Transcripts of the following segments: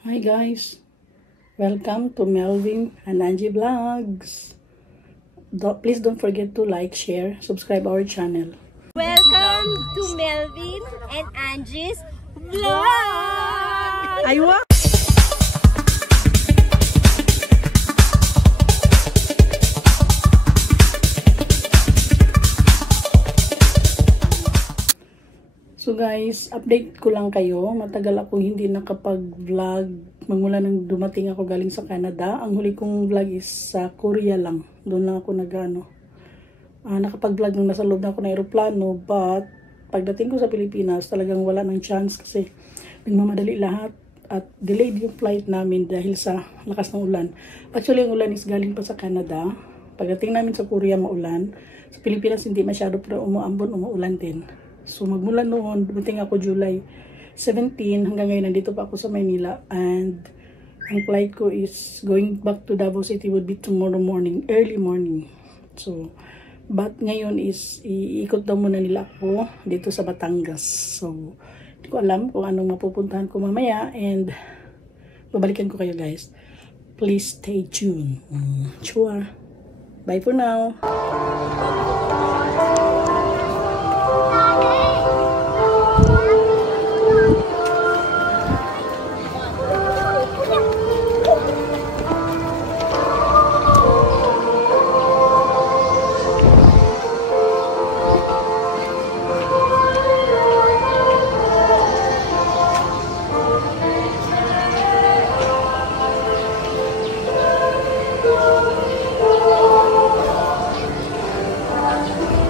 Hi guys, welcome to Melvin and Angie Vlogs. Please don't forget to like, share, subscribe our channel. Welcome to Melvin and Angie's Vlog! Aywa! So guys, update ko lang kayo. Matagal akong hindi nakapag-vlog. Magmula nang dumating ako galing sa Canada. Ang huli kong vlog is sa Korea lang. Doon lang ako nakapag-vlog nung nasa loob na ako ng aeroplano. But pagdating ko sa Pilipinas, talagang wala ng chance kasi nagmamadali lahat. At delayed yung flight namin dahil sa lakas ng ulan. Actually, ang ulan is galing pa sa Canada. Pagdating namin sa Korea, maulan. Sa Pilipinas, hindi masyado pero umuulan din. So magmula noon, dumating ako July 17 hanggang ngayon nandito pa ako sa Maynila, and ang flight ko is going back to Davao City would be tomorrow morning, early morning. So but ngayon is iikot daw muna nila ako dito sa Batangas. So hindi ko alam kung anong mapupuntahan ko mamaya, and babalikan ko kayo guys. Please stay tuned. Sure. Bye for now.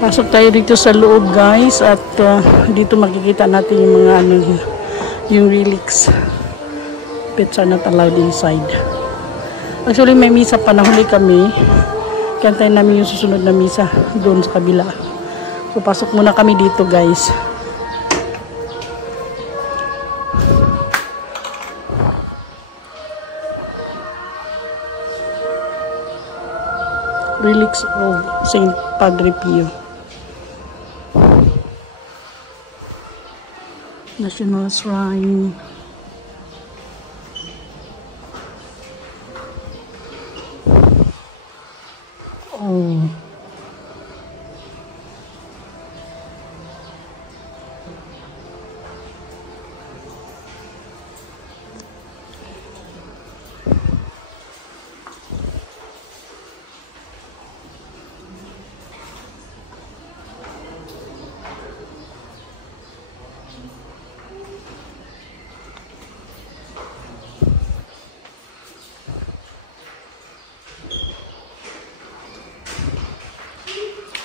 Pasok tayo dito sa loob guys, at dito makikita natin yung mga yung relics. Pets are not allowed inside. Actually may misa pa, nahuli kami. Kantayin namin yung susunod na misa doon sa kabila. So pasok muna kami dito guys. Relics of Saint Padre Pio. National Shrine. Oh.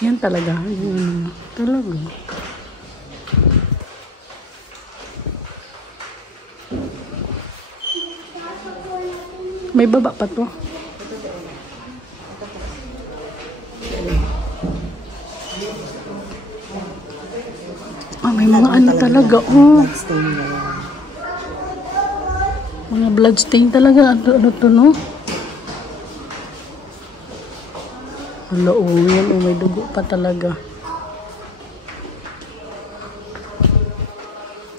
Yan talaga. Yan, talaga. May baba pa to. May mga ano talaga. Oh. Mga blood stain talaga. Ano to, no? Hala, yan, may dugo pa talaga.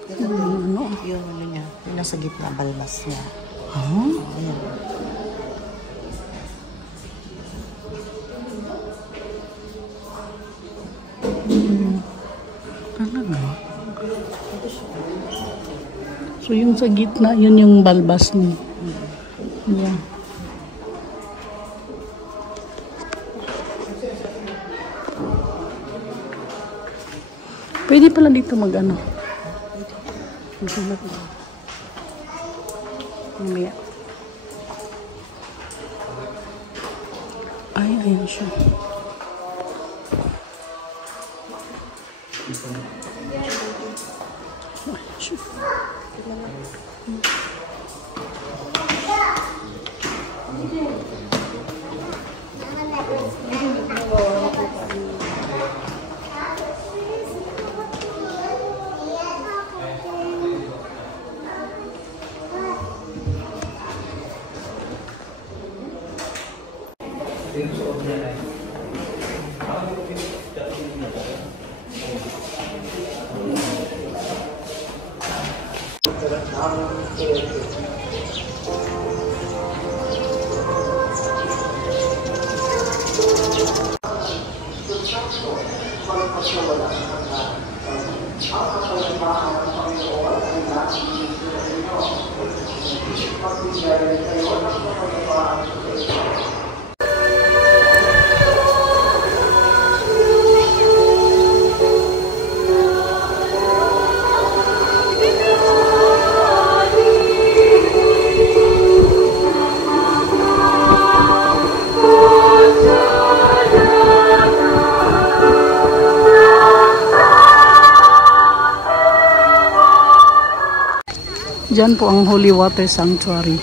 Yung ano niya, yung nasa gitna, balbas niya. Huh? Ayan. Talaga? So yung sa gitna, yun yung balbas niya. Yeah. Pwede pala dito mag-ano. Mamaya. Ay, ayan siya. Ayan siya. Diyan po ang Holy Water Sanctuary.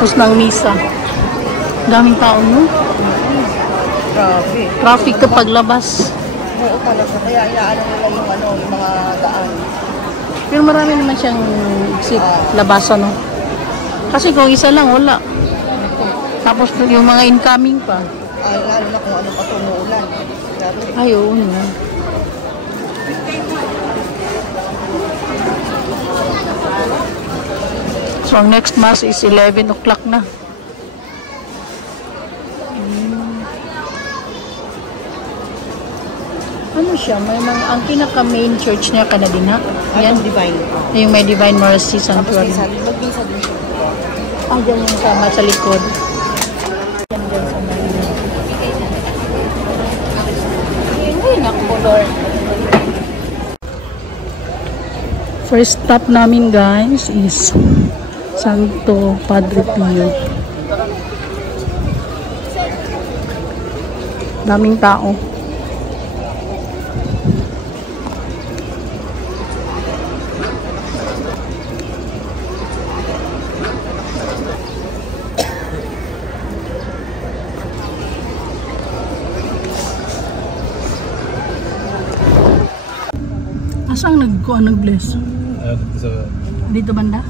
Tapos ng misa. Daming tao, no? Grabe. Traffic kapag labas. Oo talaga. Kaya inaano nila yung mga daan. Pero marami naman siyang exit, labasan, no? Kasi kung isa lang, wala. Tapos yung mga incoming pa. Lalo na kung ano pa tumuulan. Grabe. Ay, oo, no? So, ang next mass is 11 o'clock na. Ano siya? May mga, ang pinaka-main church niya, Kanadina. Yan. Divine. Yung may Divine Mercy Tapos Sanctuary. magbisa din siya. Ah, dyan yung sama sa likod. Yan dyan sa Manila. Ay, naku, Lord. First stop namin, guys, is Santo Padre Pio. Daming tao. Asang nag-bless? Dito banda?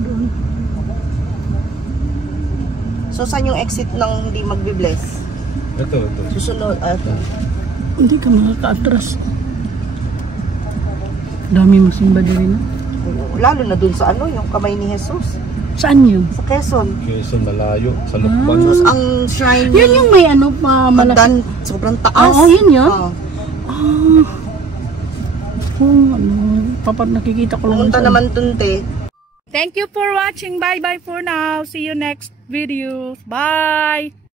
Doon. So, saan yung exit ng hindi magbe-bless? Ito. Susunod. Ito. Hindi ka makaka-atras. Dami magsimba din, no? Lalo na dun sa yung kamay ni Jesus. Saan yun? Sa Quezon. Quezon malayo. Sa Lukban. Tapos ang shrine Yun yung may malaki. Hagdan, sobrang taas. Oo, yun yun. Oo. Nakikita ko lang. Pumunta naman dun, te. Thank you for watching. Bye-bye for now. See you next video. Bye!